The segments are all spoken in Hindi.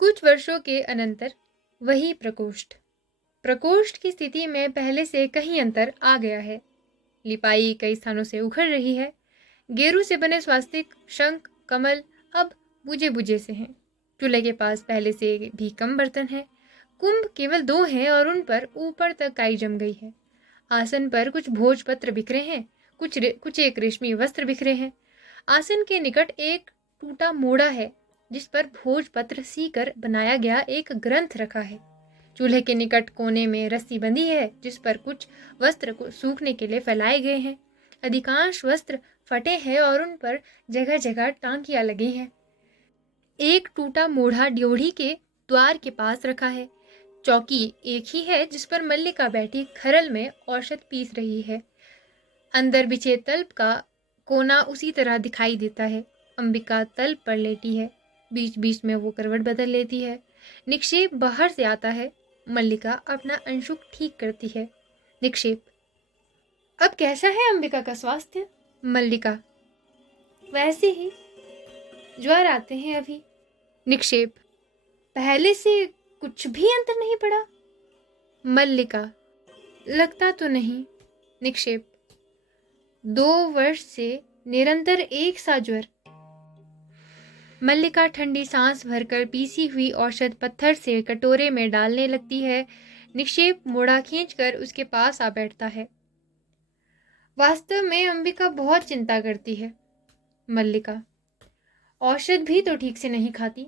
कुछ वर्षों के अनंतर वही प्रकोष्ठ प्रकोष्ठ की स्थिति में पहले से कहीं अंतर आ गया है। लिपाई कई स्थानों से उखड़ रही है। गेरू से बने स्वास्तिक, शंख, कमल अब बुझे बुझे से हैं। चूल्हे के पास पहले से भी कम बर्तन हैं। कुंभ केवल 2 हैं और उन पर ऊपर तक काई जम गई है। आसन पर कुछ भोजपत्र बिखरे हैं, कुछ एक रेशमी वस्त्र बिखरे हैं। आसन के निकट एक टूटा मोड़ा है जिस पर भोजपत्र सी कर बनाया गया एक ग्रंथ रखा है। चूल्हे के निकट कोने में रस्सी बंधी है जिस पर कुछ वस्त्र को सूखने के लिए फैलाए गए हैं। अधिकांश वस्त्र फटे हैं और उन पर जगह जगह टांकियां लगी हैं। एक टूटा मोढ़ा ड्योढ़ी के द्वार के पास रखा है। चौकी एक ही है जिस पर मल्लिका बैठी खरल में औषध पीस रही है। अंदर बिछे तल्प का कोना उसी तरह दिखाई देता है। अंबिका तल्प पर लेटी है। बीच बीच में वो करवट बदल लेती है। निक्षेप बाहर से आता है। मल्लिका अपना अंशुक ठीक करती है। निक्षेप, अब कैसा है अंबिका का स्वास्थ्य? मल्लिका, वैसे ही, ज्वर आते हैं अभी। निक्षेप, पहले से कुछ भी अंतर नहीं पड़ा? मल्लिका, लगता तो नहीं। निक्षेप, 2 वर्ष से निरंतर एक सा ज्वर। मल्लिका ठंडी सांस भरकर पीसी हुई औषध पत्थर से कटोरे में डालने लगती है। निक्षेप मोड़ा खींचकर उसके पास आ बैठता है। वास्तव में अंबिका बहुत चिंता करती है। मल्लिका, औषध भी तो ठीक से नहीं खाती।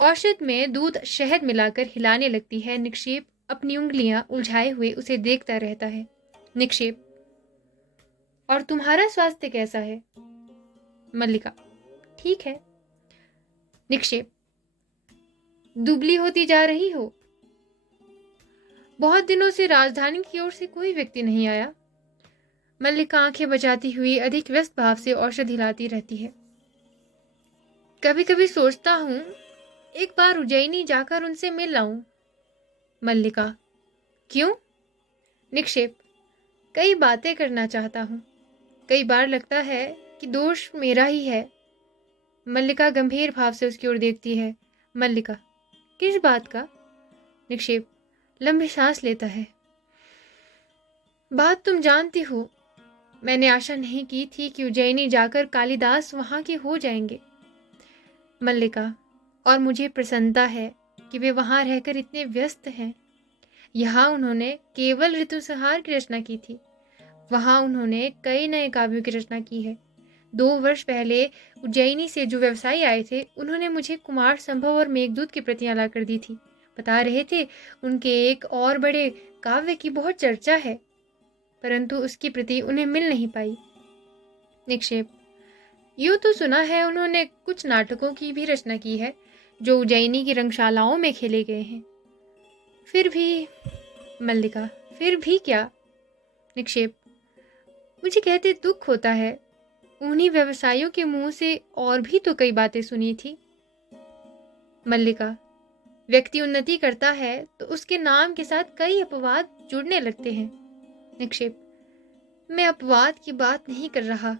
औषध में दूध शहद मिलाकर हिलाने लगती है। निक्षेप अपनी उंगलियां उलझाए हुए उसे देखता रहता है। निक्षेप, और तुम्हारा स्वास्थ्य कैसा है? मल्लिका, ठीक है। निक्षेप, दुबली होती जा रही हो। बहुत दिनों से राजधानी की ओर से कोई व्यक्ति नहीं आया। मल्लिका आंखें बचाती हुई अधिक व्यस्त भाव से औषध हिलाती रहती है। कभी कभी सोचता हूं एक बार उज्जैनी जाकर उनसे मिल लाऊं। मल्लिका, क्यों? निक्षेप, कई बातें करना चाहता हूं। कई बार लगता है कि दोष मेरा ही है। मल्लिका गंभीर भाव से उसकी ओर देखती है। मल्लिका, किस बात का? निक्षेप लंबी सांस लेता है। बात तुम जानती हो। मैंने आशा नहीं की थी कि उज्जैनी जाकर कालिदास वहां के हो जाएंगे। मल्लिका, और मुझे प्रसन्नता है कि वे वहां रहकर इतने व्यस्त हैं। यहाँ उन्होंने केवल ऋतुसंहार की रचना की थी। वहां उन्होंने कई नए काव्यों की रचना की है। 2 वर्ष पहले उज्जैनी से जो व्यवसायी आए थे उन्होंने मुझे कुमार संभव और मेघदूत की प्रतियां ला कर दी थी। बता रहे थे उनके एक और बड़े काव्य की बहुत चर्चा है, परंतु उसकी प्रति उन्हें मिल नहीं पाई। निक्षेप, यूं तो सुना है उन्होंने कुछ नाटकों की भी रचना की है जो उज्जैनी की रंगशालाओं में खेले गए हैं। फिर भी। मल्लिका, फिर भी क्या? निक्षेप, मुझे कहते दुख होता है। उन्हीं व्यवसायियों के मुंह से और भी तो कई बातें सुनी थी। मल्लिका, व्यक्ति उन्नति करता है तो उसके नाम के साथ कई अपवाद जुड़ने लगते हैं। निक्षेप, मैं अपवाद की बात नहीं कर रहा।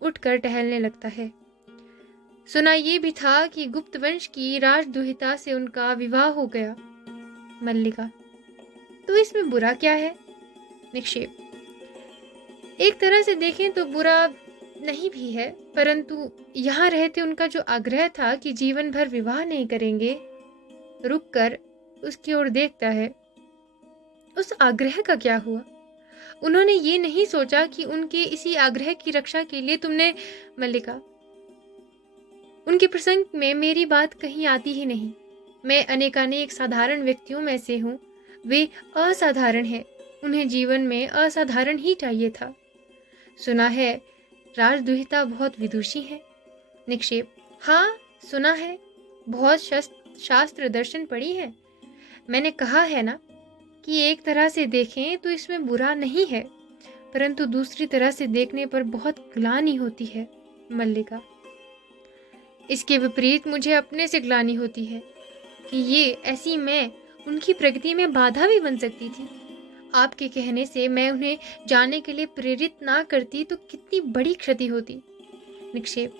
उठकर टहलने लगता है। सुना ये भी था कि गुप्त वंश की राजदुहिता से उनका विवाह हो गया। मल्लिका, तो इसमें बुरा क्या है? निक्षेप, एक तरह से देखें तो बुरा नहीं भी है, परंतु यहाँ रहते उनका जो आग्रह था कि जीवन भर विवाह नहीं करेंगे। रुककर उसकी ओर देखता है। उस आग्रह का क्या हुआ? उन्होंने ये नहीं सोचा कि उनके इसी आग्रह की रक्षा के लिए तुमने। मल्लिका, उनके प्रसंग में मेरी बात कहीं आती ही नहीं। मैं अनेकानेक साधारण व्यक्तियों में से हूँ। वे असाधारण हैं। उन्हें जीवन में असाधारण ही चाहिए था। सुना है राजदुहिता बहुत विदुषी है। निक्षेप, हाँ सुना है। बहुत शास्त्र दर्शन पढ़ी है। मैंने कहा है ना कि एक तरह से देखें तो इसमें बुरा नहीं है, परंतु दूसरी तरह से देखने पर बहुत ग्लानि होती है। मल्लिका, इसके विपरीत मुझे अपने से ग्लानि होती है कि ये ऐसी मैं उनकी प्रगति में बाधा भी बन सकती थी। आपके कहने से मैं उन्हें जाने के लिए प्रेरित ना करती तो कितनी बड़ी क्षति होती। निक्षेप,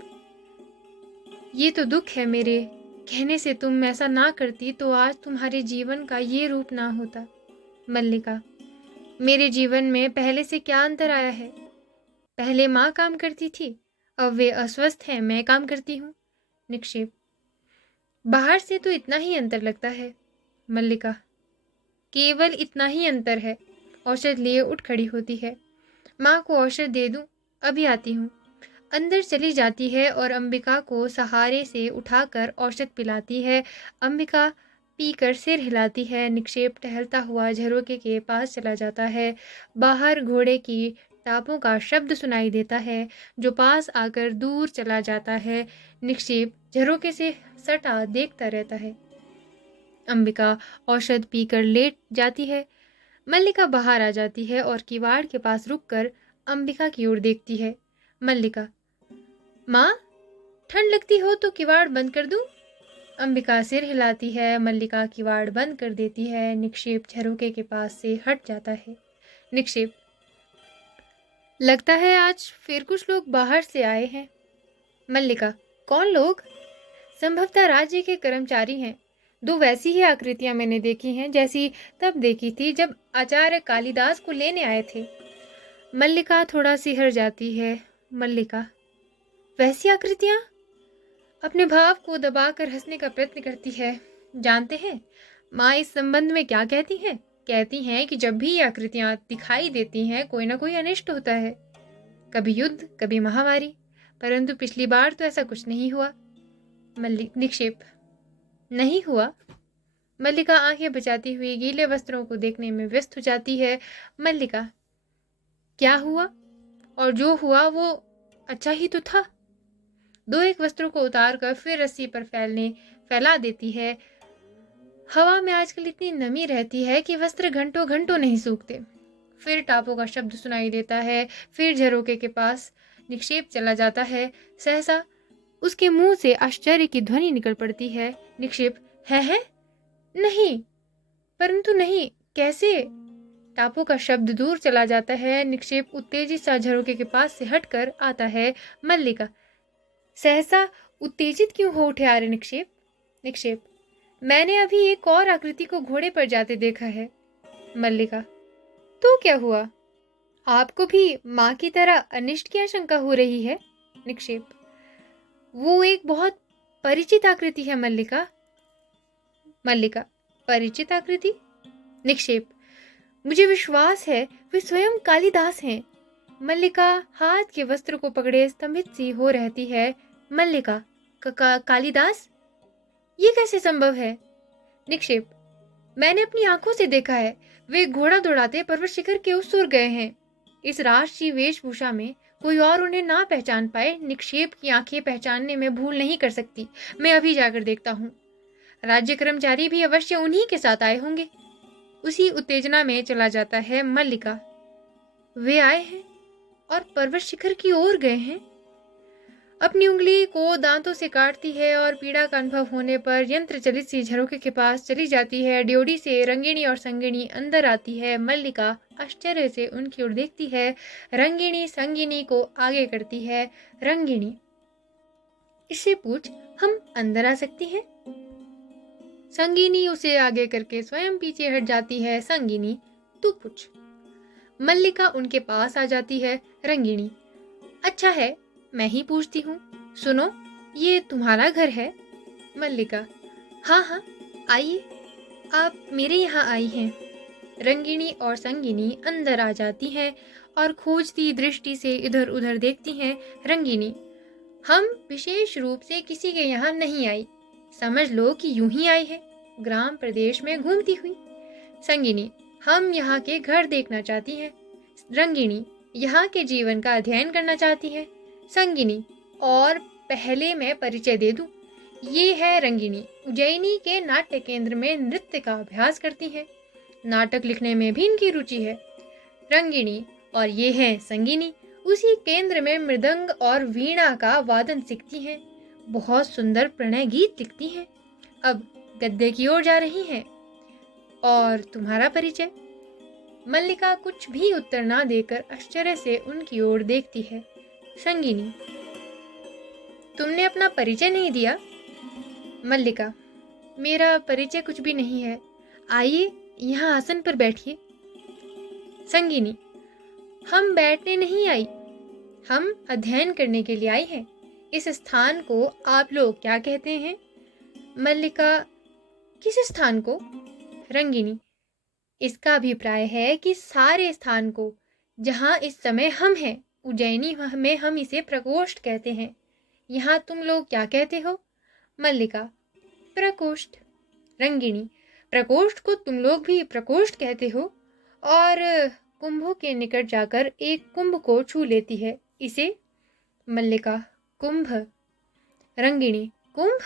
ये तो दुख है मेरे कहने से तुम ऐसा ना करती तो आज तुम्हारे जीवन का ये रूप ना होता। मल्लिका, मेरे जीवन में पहले से क्या अंतर आया है? पहले माँ काम करती थी, अब वे अस्वस्थ हैं, मैं काम करती हूँ। निक्षेप, बाहर से तो इतना ही अंतर लगता है। मल्लिका, केवल इतना ही अंतर है। औषध लिए उठ खड़ी होती है। माँ को औषध दे दूं? अभी आती हूँ। अंदर चली जाती है और अंबिका को सहारे से उठाकर औषध पिलाती है। अंबिका पीकर सिर हिलाती है। निक्षेप टहलता हुआ झरोके के पास चला जाता है। बाहर घोड़े की टापों का शब्द सुनाई देता है, जो पास आकर दूर चला जाता है। निक्षेप झरोके से सटा देखता रहता है। अंबिका औषध पीकर लेट जाती है। मल्लिका बाहर आ जाती है और किवाड़ के पास रुककर अंबिका की ओर देखती है। मल्लिका, माँ, ठंड लगती हो तो किवाड़ बंद कर दूं? अंबिका सिर हिलाती है। मल्लिका किवाड़ बंद कर देती है। निक्षेप झरोके के पास से हट जाता है। निक्षेप, लगता है आज फिर कुछ लोग बाहर से आए हैं। मल्लिका, कौन लोग? संभवतः राज्य के कर्मचारी हैं। दो वैसी ही आकृतियां मैंने देखी हैं जैसी तब देखी थी जब आचार्य कालिदास को लेने आए थे। मल्लिका थोड़ा सिहर जाती है। मल्लिका, वैसी आकृतियां? अपने भाव को दबाकर हंसने का प्रयत्न करती है। जानते हैं माँ इस संबंध में क्या कहती हैं? कहती हैं कि जब भी ये आकृतियां दिखाई देती हैं कोई ना कोई अनिष्ट होता है, कभी युद्ध, कभी महामारी। परंतु पिछली बार तो ऐसा कुछ नहीं हुआ। निक्षेप, नहीं हुआ? मल्लिका आंखें बचाती हुई गीले वस्त्रों को देखने में व्यस्त हो जाती है। मल्लिका, क्या हुआ? और जो हुआ वो अच्छा ही तो था। दो एक वस्त्रों को उतार कर फिर रस्सी पर फैला देती है। हवा में आजकल इतनी नमी रहती है कि वस्त्र घंटों घंटों नहीं सूखते। फिर टापों का शब्द सुनाई देता है। फिर झरोके के पास निक्षेप चला जाता है। सहसा उसके मुंह से आश्चर्य की ध्वनि निकल पड़ती है। निक्षेप, है? नहीं, परंतु नहीं, कैसे? टापू का शब्द दूर चला जाता है। निक्षेप उत्तेजित सा झरोके के पास से हटकर आता है। मल्लिका, सहसा उत्तेजित क्यों हो उठे आ रहे निक्षेप? निक्षेप, मैंने अभी एक और आकृति को घोड़े पर जाते देखा है। मल्लिका, तो क्या हुआ? आपको भी माँ की तरह अनिष्ट की आशंका हो रही है? निक्षेप, वो एक बहुत परिचित आकृति है मल्लिका। मल्लिका, परिचित आकृति? निक्षेप, मुझे विश्वास है वे स्वयं कालिदास हैं। मल्लिका हाथ के वस्त्र को पकड़े स्तंभित सी हो रहती है। मल्लिका, कालिदास? ये कैसे संभव है? निक्षेप, मैंने अपनी आंखों से देखा है। वे घोड़ा दौड़ाते पर्वत शिखर के उस ओर गए हैं। इस राष्ट्रीय वेशभूषा में कोई और उन्हें ना पहचान पाए। निक्षेप की आंखें पहचानने में भूल नहीं कर सकती। मैं अभी जाकर देखता हूँ। राज्य कर्मचारी भी अवश्य उन्हीं के साथ आए होंगे। उसी उत्तेजना में चला जाता है। मल्लिका, वे आए हैं और पर्वत शिखर की ओर गए हैं। अपनी उंगली को दांतों से काटती है और पीड़ा का अनुभव होने पर यंत्र चलित सी झरोके के पास चली जाती है। ड्योढ़ी से रंगिणी और संगिनी अंदर आती है। मल्लिका आश्चर्य से उनकी ओर देखती है। रंगिणी संगिनी को आगे करती है। रंगिणी, इससे पूछ, हम अंदर आ सकती हैं? संगिनी उसे आगे करके स्वयं पीछे हट जाती है। संगिनी, तू पूछ। मल्लिका उनके पास आ जाती है। रंगिणी, अच्छा है, मैं ही पूछती हूँ। सुनो, ये तुम्हारा घर है? मल्लिका, हाँ, आइए, आप मेरे यहाँ आई हैं। रंगिणी और संगिनी अंदर आ जाती हैं और खोजती दृष्टि से इधर उधर देखती हैं। रंगिणी, हम विशेष रूप से किसी के यहाँ नहीं आई, समझ लो कि यूं ही आई है, ग्राम प्रदेश में घूमती हुई। संगिनी, हम यहाँ के घर देखना चाहती हैं। रंगिणी, यहाँ के जीवन का अध्ययन करना चाहती है। संगिनी, और पहले मैं परिचय दे दूं, ये है रंगिणी, उज्जैनी के नाट्य केंद्र में नृत्य का अभ्यास करती हैं। नाटक लिखने में भी इनकी रुचि है। रंगिणी, और ये है संगिनी, उसी केंद्र में मृदंग और वीणा का वादन सीखती हैं। बहुत सुंदर प्रणय गीत लिखती हैं। अब गद्य की ओर जा रही हैं। और तुम्हारा परिचय? मल्लिका कुछ भी उत्तर ना देकर आश्चर्य से उनकी ओर देखती है। संगिनी, तुमने अपना परिचय नहीं दिया। मल्लिका, मेरा परिचय कुछ भी नहीं है। आइए, यहाँ आसन पर बैठिए। संगिनी, हम बैठने नहीं आई, हम अध्ययन करने के लिए आए हैं। इस स्थान को आप लोग क्या कहते हैं? मल्लिका, किस स्थान को? रंगिनी, इसका अभिप्राय है कि सारे स्थान को, जहाँ इस समय हम हैं, उज्जैनी में हम इसे प्रकोष्ठ कहते हैं। यहाँ तुम लोग क्या कहते हो? मल्लिका, प्रकोष्ठ। रंगिणी, प्रकोष्ठ को तुम लोग भी प्रकोष्ठ कहते हो? और कुंभों के निकट जाकर एक कुंभ को छू लेती है, इसे? मल्लिका, कुंभ। रंगिणी, कुंभ?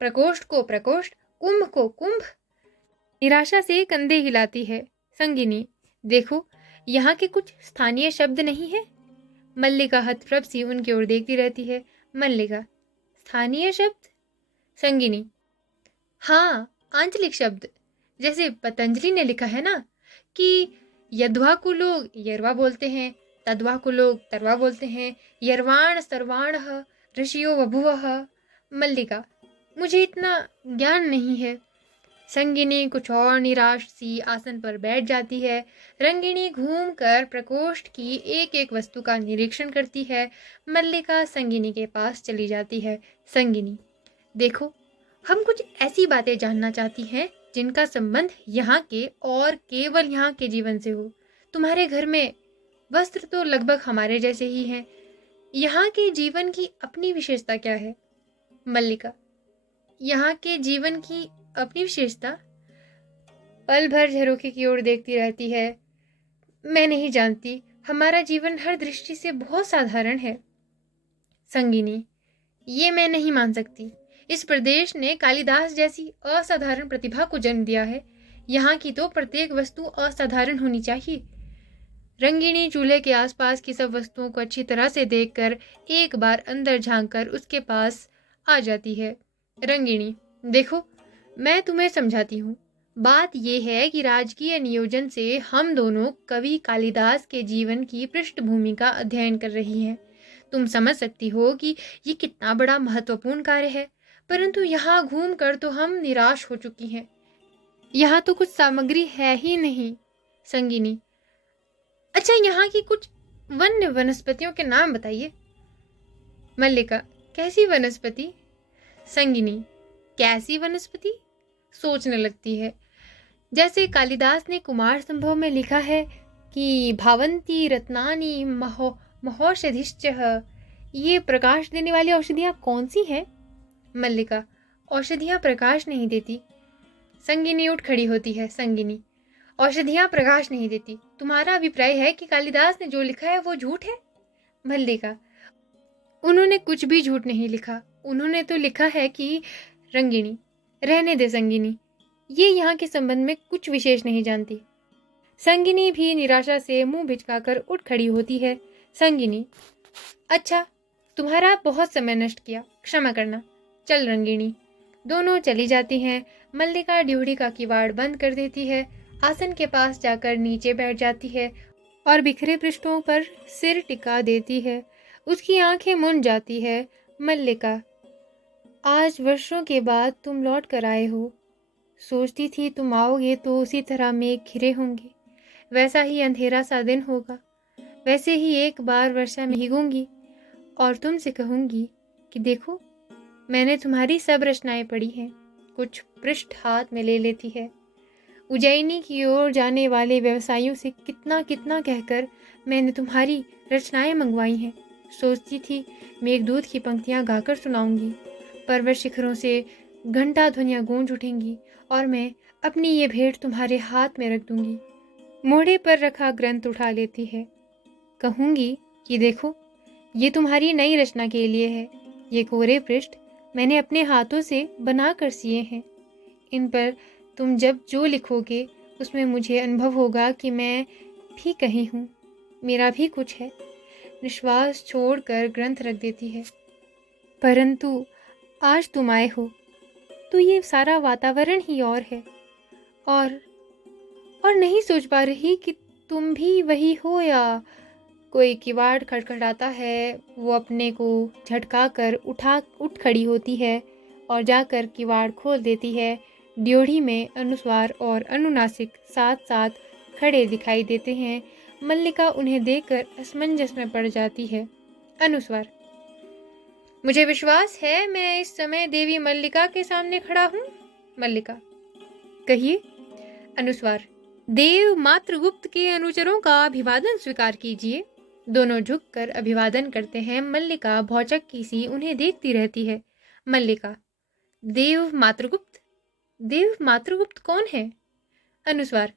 प्रकोष्ठ को प्रकोष्ठ, कुंभ को कुंभ। निराशा से कंधे हिलाती है। संगिनी, देखो, यहाँ के कुछ स्थानीय शब्द नहीं है? मल्लिका हतप्रभ सी उनकी ओर देखती रहती है। मल्लिका, स्थानीय शब्द? संगिनी, हाँ, आंचलिक शब्द। जैसे पतंजलि ने लिखा है ना कि यद्वा को लोग यरवा बोलते हैं, तद्वा को लोग तरवा बोलते हैं, यर्वाण सर्वाणः ऋषियो बभुवः। मल्लिका, मुझे इतना ज्ञान नहीं है। संगिनी कुछ और निराश सी आसन पर बैठ जाती है। रंगिणी घूमकर प्रकोष्ठ की एक एक वस्तु का निरीक्षण करती है। मल्लिका संगिनी के पास चली जाती है। संगिनी, देखो, हम कुछ ऐसी बातें जानना चाहती हैं जिनका संबंध यहाँ के और केवल यहाँ के जीवन से हो। तुम्हारे घर में वस्त्र तो लगभग हमारे जैसे ही हैं। यहाँ के जीवन की अपनी विशेषता क्या है? मल्लिका, यहाँ के जीवन की अपनी विशेषता? पल भर झरोखे की ओर देखती रहती है। मैं नहीं जानती, हमारा जीवन हर दृष्टि से बहुत साधारण है। संगिनी, ये मैं नहीं मान सकती। इस प्रदेश ने कालिदास जैसी असाधारण प्रतिभा को जन्म दिया है। यहाँ की तो प्रत्येक वस्तु असाधारण होनी चाहिए। रंगिणी चूल्हे के आसपास की सब वस्तुओं को अच्छी तरह से देखकर एक बार अंदर झांककर उसके पास आ जाती है। रंगिणी, देखो, मैं तुम्हें समझाती हूँ। बात यह है कि राजकीय नियोजन से हम दोनों कवि कालिदास के जीवन की पृष्ठभूमि का अध्ययन कर रही हैं। तुम समझ सकती हो कि ये कितना बड़ा महत्वपूर्ण कार्य है, परंतु यहाँ घूम कर तो हम निराश हो चुकी हैं। यहाँ तो कुछ सामग्री है ही नहीं। संगिनी, अच्छा, यहाँ की कुछ वन्य वनस्पतियों के नाम बताइए। मल्लिका, कैसी वनस्पति? संगिनी, कैसी वनस्पति? सोचने लगती है। जैसे कालिदास ने कुमार संभव में लिखा है कि भावंती रत्नानी महौषधिश्च। ये प्रकाश देने वाली औषधियाँ कौन सी हैं? मल्लिका, औषधियाँ प्रकाश नहीं देती। संगिनी उठ खड़ी होती है। संगिनी, औषधियाँ प्रकाश नहीं देती। तुम्हारा अभिप्राय है कि कालिदास ने जो लिखा है वो झूठ है? मल्लिका, उन्होंने कुछ भी झूठ नहीं लिखा। उन्होंने तो लिखा है कि रंगिणी, रहने दे संगिनी, ये यहाँ के संबंध में कुछ विशेष नहीं जानती। संगिनी भी निराशा से मुंह भिचकाकर उठ खड़ी होती है। संगिनी, अच्छा, तुम्हारा बहुत समय नष्ट किया, क्षमा करना। चल रंगिणी। दोनों चली जाती हैं। मल्लिका ड्योढ़ी का किवाड़ बंद कर देती है, आसन के पास जाकर नीचे बैठ जाती है और बिखरे पृष्ठों पर सिर टिका देती है। उसकी आंखें मुन जाती है। मल्लिका, आज वर्षों के बाद तुम लौट कर आए हो। सोचती थी तुम आओगे तो उसी तरह मेघ घिरे होंगे, वैसा ही अंधेरा सा दिन होगा, वैसे ही एक बार वर्षा में भीगूंगी और तुमसे कहूंगी कि देखो, मैंने तुम्हारी सब रचनाएं पढ़ी हैं। कुछ पृष्ठ हाथ में ले लेती है। उज्जैनी की ओर जाने वाले व्यवसायियों से कितना कितना कहकर मैंने तुम्हारी रचनाएं मंगवाई हैं। सोचती थी मेघदूत की पंक्तियां गाकर सुनाऊंगी, पर्वत शिखरों से घंटा ध्वनियां गूंज उठेंगी और मैं अपनी ये भेंट तुम्हारे हाथ में रख दूंगी। मोढ़े पर रखा ग्रंथ उठा लेती है। कहूंगी कि देखो, ये तुम्हारी नई रचना के लिए है। ये कोरे पृष्ठ मैंने अपने हाथों से बना कर सिए हैं। इन पर तुम जब जो लिखोगे उसमें मुझे अनुभव होगा कि मैं भी कहीं हूँ, मेरा भी कुछ है। निश्वास छोड़कर ग्रंथ रख देती है। परंतु आज तुम आए हो तो ये सारा वातावरण ही और है, और नहीं सोच पा रही कि तुम भी वही हो या कोई किवाड़ खड़खड़ाता है। वो अपने को झटका कर उठ खड़ी होती है और जाकर किवाड़ खोल देती है। ड्योढ़ी में अनुस्वार और अनुनासिक साथ साथ खड़े दिखाई देते हैं। मल्लिका उन्हें देखकर असमंजस में पड़ जाती है। अनुस्वार: मुझे विश्वास है मैं इस समय देवी मल्लिका के सामने खड़ा हूँ। मल्लिका: कहिए। अनुस्वार: देव मातृगुप्त के अनुचरों का अभिवादन स्वीकार कीजिए। दोनों झुककर अभिवादन करते हैं। मल्लिका भौचक्की सी उन्हें देखती रहती है। मल्लिका: देव मातृगुप्त? देव मातृगुप्त कौन है? अनुस्वार: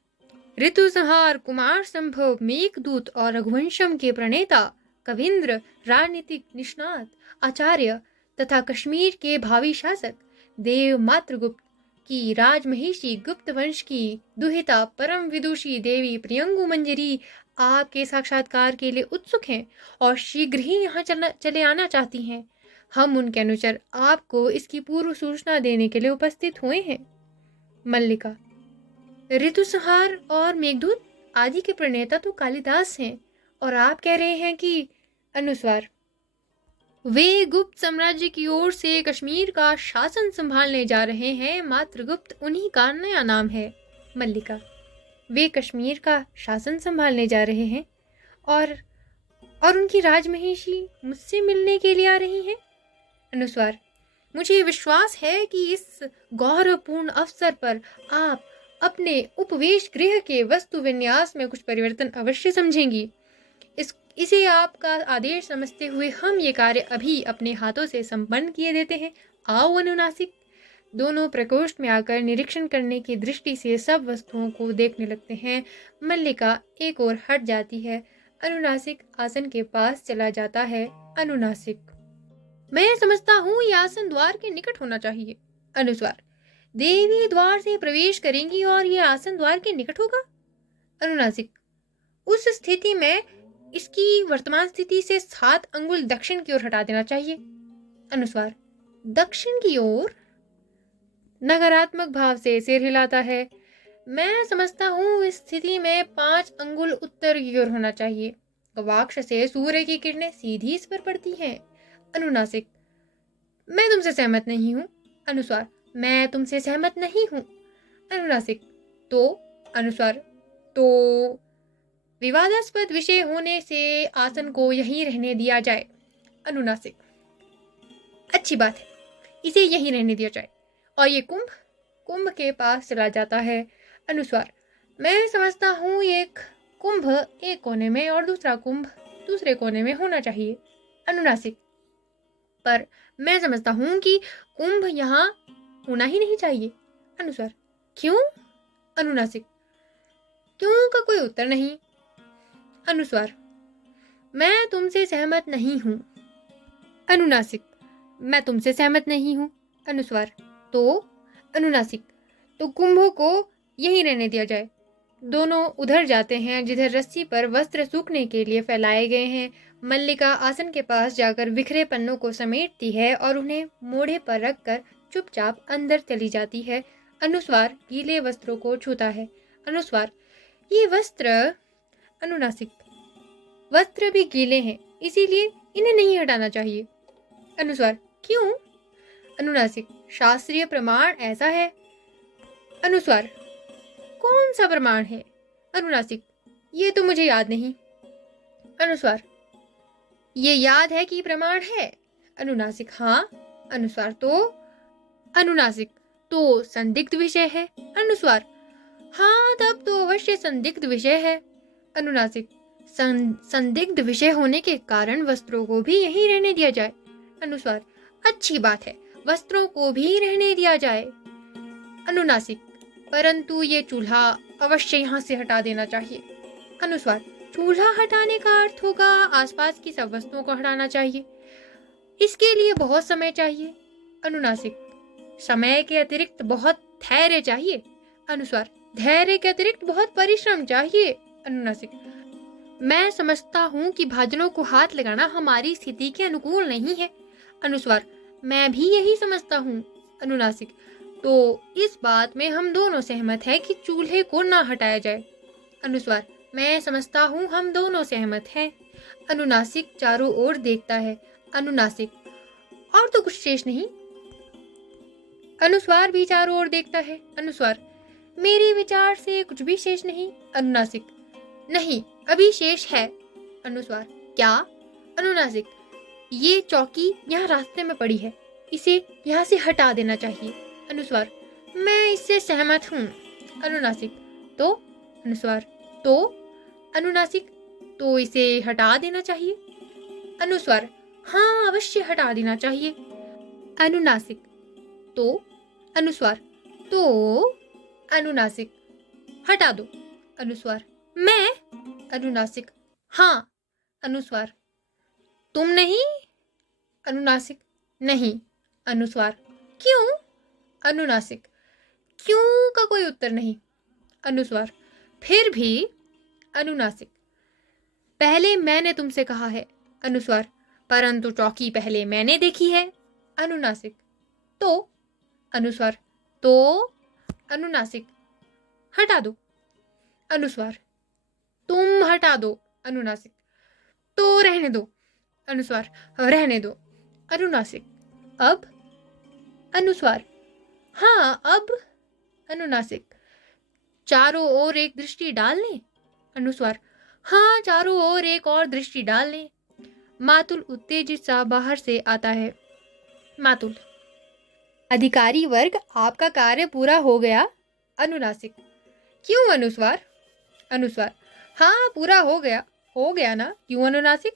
ऋतुसंहार, कुमार संभव, मेघदूत और रघुवंशम के प्रणेता, कविंद्र, राजनीतिक निष्णात, आचार्य तथा कश्मीर के भावी शासक, देव मातृगुप्त की राजमहिषी गुप्त वंश की दुहिता परम विदुषी देवी प्रियंगु मंजरी आपके साक्षात्कार के लिए उत्सुक हैं और शीघ्र ही यहाँ चले आना चाहती हैं। हम उनके अनुचर आपको इसकी पूर्व सूचना देने के लिए उपस्थित हुए हैं। मल्लिका: ऋतुसंहार और मेघदूत आदि के प्रणेता तो कालिदास हैं और आप कह रहे हैं कि... अनुस्वार: वे गुप्त साम्राज्य की ओर से कश्मीर का शासन संभालने जा रहे हैं। मातृगुप्त उन्हीं का नया नाम है। मल्लिका: वे कश्मीर का शासन संभालने जा रहे हैं और उनकी राजमहिषी मुझसे मिलने के लिए आ रही हैं। अनुस्वार: मुझे विश्वास है कि इस गौरवपूर्ण अवसर पर आप अपने उपवेश गृह के वस्तु विन्यास में कुछ परिवर्तन अवश्य समझेंगी। इसे आपका आदेश समझते हुए हम ये कार्य अभी अपने हाथों से संपन्न किए देते हैं। आओ अनुनासिक। दोनों प्रकोष्ठ में आकर निरीक्षण करने की दृष्टि से सब वस्तुओं को देखने लगते हैं। मल्लिका एक ओर हट जाती है। अनुनासिक आसन के पास चला जाता है। अनुनासिक: मैं समझता हूँ यह आसन द्वार के निकट होना चाहिए। अनुस्वार: देवी द्वार से प्रवेश करेंगी और यह आसन द्वार के निकट होगा। अनुनासिक: उस स्थिति में इसकी वर्तमान स्थिति से 7 अंगुल दक्षिण की ओर हटा देना चाहिए। अनुस्वार: दक्षिण की ओर? नकारात्मक भाव से सिर हिलाता है। मैं समझता हूँ इस स्थिति में 5 अंगुल उत्तर की ओर होना चाहिए। गवाक्ष से सूर्य की किरणें सीधी इस पर पड़ती हैं। अनुनासिक: मैं तुमसे सहमत नहीं हूँ। अनुस्वार: मैं तुमसे सहमत नहीं हूँ। अनुनासिक: तो? अनुस्वार: तो विवादास्पद विषय होने से आसन को यहीं रहने दिया जाए। अनुनासिक: अच्छी बात है, इसे यहीं रहने दिया जाए। और ये कुंभ के पास चला जाता है। अनुस्वार: मैं समझता हूँ एक कुंभ एक कोने में और दूसरा कुंभ दूसरे कोने में होना चाहिए। अनुनासिक: पर मैं समझता हूँ कि कुंभ यहाँ होना ही नहीं चाहिए। अनुस्वार: क्यों? अनुनासिक: क्यों का कोई उत्तर नहीं। अनुस्वार: मैं तुमसे सहमत नहीं हूँ। अनुनासिक: मैं तुमसे सहमत नहीं हूँ। अनुस्वार: तो? अनुनासिक: तो कुंभों को यहीं रहने दिया जाए। दोनों उधर जाते हैं जिधर रस्सी पर वस्त्र सूखने के लिए फैलाए गए हैं। मल्लिका आसन के पास जाकर बिखरे पन्नों को समेटती है और उन्हें मोढ़े पर रखकर चुपचाप अंदर चली जाती है। अनुस्वार गीले वस्त्रों को छूता है। अनुस्वार: ये वस्त्र... अनुनासिक: वस्त्र भी गीले हैं, इसीलिए इन्हें नहीं हटाना चाहिए। अनुस्वार: क्यों? अनुनासिक: शास्त्रीय प्रमाण ऐसा है। अनुस्वार: कौन सा प्रमाण है? अनुनासिक: ये तो मुझे याद नहीं। अनुस्वार: ये याद है कि प्रमाण है। अनुनासिक: हाँ। अनुस्वार: तो? अनुनासिक: तो संदिग्ध विषय है। अनुस्वार: हाँ, तब तो अवश्य संदिग्ध विषय है। अनुनासिक: संदिग्ध विषय होने के कारण वस्त्रों को भी यहीं रहने दिया जाए। अनुस्वार: अच्छी बात है, वस्त्रों को भी रहने दिया जाए। अनुनासिक: परंतु ये चूल्हा अवश्य यहाँ से हटा देना चाहिए। अनुस्वार: चूल्हा हटाने का अर्थ होगा आसपास की सब वस्तुओं को हटाना चाहिए। इसके लिए बहुत समय चाहिए। अनुनासिक: समय के अतिरिक्त बहुत धैर्य चाहिए। अनुस्वार: धैर्य के अतिरिक्त बहुत परिश्रम चाहिए। अनुनासिक: मैं समझता हूँ कि भाजनों को हाथ लगाना हमारी स्थिति के अनुकूल नहीं है। अनुस्वार: मैं भी यही समझता हूँ। अनुनासिक: तो इस बात में हम दोनों सहमत हैं कि चूल्हे को न हटाया जाए। अनुस्वार: मैं समझता हूँ हम दोनों सहमत हैं। अनुनासिक चारों ओर देखता है। अनुनासिक: और तो कुछ शेष नहीं। अनुस्वार भी चारों ओर देखता है। अनुस्वार, मेरे विचार से कुछ भी शेष नहीं। अनुनासिक, नहीं, अभी शेष है। अनुस्वार, क्या? अनुनासिक, ये चौकी यहाँ रास्ते में पड़ी है, इसे यहाँ से हटा देना चाहिए। अनुस्वार, मैं इससे सहमत हूँ। अनुनासिक, तो? अनुस्वार, तो? अनुनासिक, तो इसे हटा देना चाहिए। अनुस्वार, हाँ, अवश्य हटा देना चाहिए। अनुनासिक, तो? अनुस्वार, तो? अनुनासिक, हटा दो। अनुस्वार, मैं? अनुनासिक, हाँ। अनुस्वार, तुम नहीं? अनुनासिक, नहीं। अनुस्वार, क्यों? अनुनासिक, क्यों का कोई उत्तर नहीं। अनुस्वार, फिर भी। अनुनासिक, पहले मैंने तुमसे कहा है। अनुस्वार, परंतु चौकी पहले मैंने देखी है। अनुनासिक, तो? अनुस्वार, तो? अनुनासिक, हटा दो। अनुस्वार, तुम हटा दो। अनुनासिक, तो रहने दो। अनुस्वार, रहने दो। अनुनासिक, अब? अनुस्वार, हाँ, अब। अनुनासिक, चारों ओर एक दृष्टि डाल लें। अनुस्वार, हाँ, चारों ओर एक और दृष्टि डाल लें। मातुल उत्तेजित सा बाहर से आता है। मातुल, अधिकारी वर्ग, आपका कार्य पूरा हो गया। अनुनासिक, क्यों अनुस्वार? अनुस्वार, हाँ, पूरा हो गया। हो गया ना, क्यों अनुनासिक?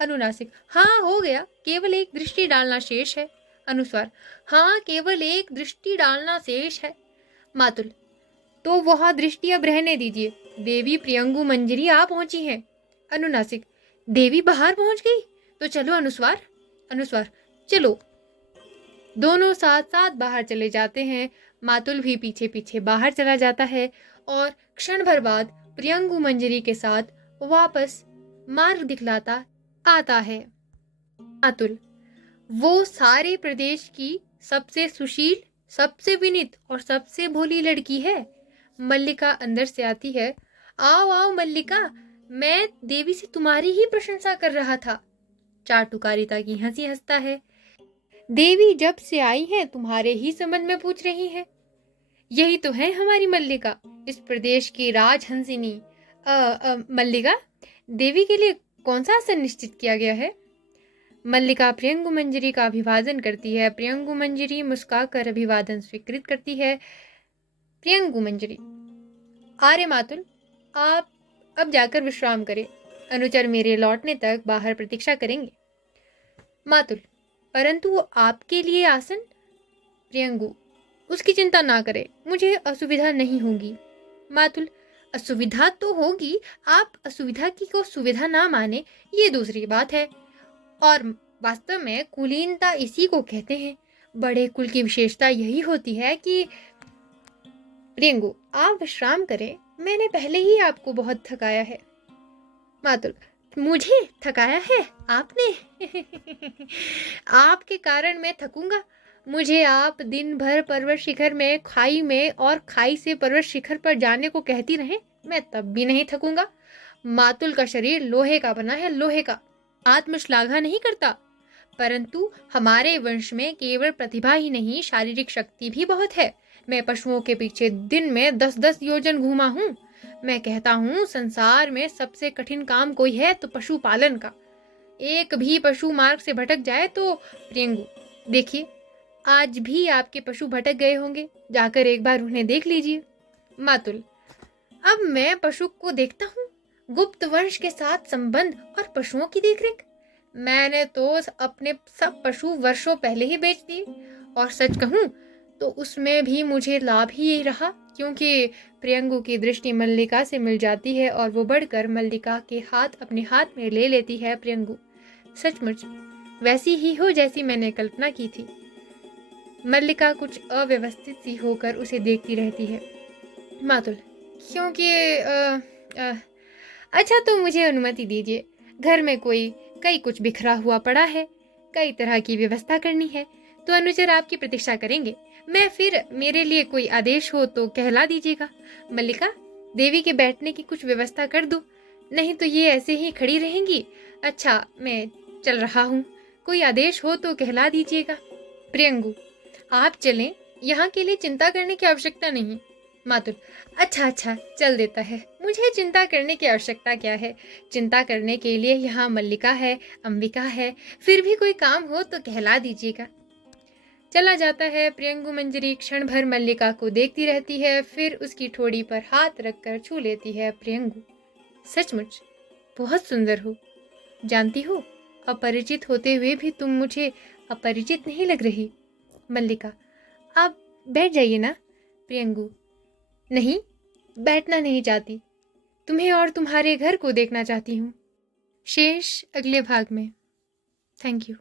अनुनासिक, हाँ, हो गया, केवल एक दृष्टि डालना शेष है। अनुस्वार, हाँ, केवल एक दृष्टि डालना शेष है। मातुल, तो वह दृष्टि अब रहने दीजिए। देवी प्रियंगु मंजरी आ पहुंची हैं। अनुनासिक, देवी बाहर पहुंच गई? तो चलो अनुस्वार। अनुस्वार, चलो। दोनों साथ साथ बाहर चले जाते हैं। मातुल भी पीछे पीछे बाहर चला जाता है और क्षण भर बाद प्रियंगु मंजरी के साथ वापस मार्ग दिखलाता आता है। मातुल, वो सारे प्रदेश की सबसे सुशील, सबसे विनीत और सबसे भोली लड़की है। मल्लिका अंदर से आती है। आओ आओ मल्लिका, मैं देवी से तुम्हारी ही प्रशंसा कर रहा था। चाटुकारिता की हंसी हंसता है। देवी जब से आई है तुम्हारे ही संबंध में पूछ रही है। यही तो है हमारी मल्लिका, इस प्रदेश की राजहंसिनी। मल्लिका, देवी के लिए कौन सा आसन निश्चित किया गया है? मल्लिका प्रियंगु मंजरी का अभिवादन करती है। प्रियंगु मंजरी मुस्कुराकर अभिवादन स्वीकृत करती है। प्रियंगु मंजरी, आर्य मातुल, आप अब जाकर विश्राम करें। अनुचर मेरे लौटने तक बाहर प्रतीक्षा करेंगे। मातुल, परंतु वो आपके लिए आसन? प्रियंगु, उसकी चिंता ना करें, मुझे असुविधा नहीं होगी। मातुल, असुविधा तो होगी, आप असुविधा की को सुविधा ना माने ये दूसरी बात है, और वास्तव में कुलीनता इसी को कहते हैं। बड़े कुल की विशेषता यही होती है कि प्रियंगु, आप विश्राम करें, मैंने पहले ही आपको बहुत थकाया है। मातुल, मुझे थकाया है आपने? आपके कारण मैं थकूंगा? मुझे आप दिन भर पर्वत शिखर में, खाई में और खाई से पर्वत शिखर पर जाने को कहती रहें, मैं तब भी नहीं थकूंगा। मातुल का शरीर लोहे का बना है, लोहे का। आत्मश्लाघा नहीं करता, परंतु हमारे वंश में केवल प्रतिभा ही नहीं, शारीरिक शक्ति भी बहुत है। मैं पशुओं के पीछे दिन में 10-10 योजन घूमा हूँ। मैं कहता हूँ संसार में सबसे कठिन काम कोई है तो पशुपालन का। एक भी पशु मार्ग से भटक जाए तो प्रियंगु, देखिए, आज भी आपके पशु भटक गए होंगे, जाकर एक बार उन्हें देख लीजिए। मातुल, अब मैं पशु को देखता हूँ? गुप्त वंश के साथ संबंध और पशुओं की देखरेख? मैंने तो अपने सब पशु वर्षों पहले ही बेच दिए, और सच कहूँ तो उसमें भी मुझे लाभ ही रहा, क्योंकि प्रियंगु की दृष्टि मल्लिका से मिल जाती है और वो बढ़कर मल्लिका के हाथ अपने हाथ में ले लेती है। प्रियंगु सचमुच वैसी ही हो जैसी मैंने कल्पना की थी। मल्लिका कुछ अव्यवस्थित सी होकर उसे देखती रहती है। मातुल, क्योंकि अच्छा, तो मुझे अनुमति दीजिए, घर में कई कुछ बिखरा हुआ पड़ा है, कई तरह की व्यवस्था करनी है, तो अनुचर आपकी प्रतीक्षा करेंगे। मैं फिर मेरे लिए कोई आदेश हो तो कहला दीजिएगा। मल्लिका, देवी के बैठने की कुछ व्यवस्था कर दो, नहीं तो ये ऐसे ही खड़ी रहेंगी। अच्छा, मैं चल रहा हूँ, कोई आदेश हो तो कहला दीजिएगा। प्रियंगु, आप चलें, यहाँ के लिए चिंता करने की आवश्यकता नहीं। मातुल, अच्छा अच्छा, चल देता है, मुझे चिंता करने की आवश्यकता क्या है? चिंता करने के लिए यहाँ मल्लिका है, अंबिका है, फिर भी कोई काम हो तो कहला दीजिएगा। चला जाता है। प्रियंगु मंजरी क्षण भर मल्लिका को देखती रहती है, फिर उसकी ठोड़ी पर हाथ रखकर छू लेती है। प्रियंगु, सचमुच बहुत सुंदर हो। जानती हो, अपरिचित होते हुए भी तुम मुझे अपरिचित नहीं लग रही। मल्लिका, आप बैठ जाइए ना। प्रियंगु, नहीं, बैठना नहीं चाहती, तुम्हें और तुम्हारे घर को देखना चाहती हूँ। शेष अगले भाग में। Thank you.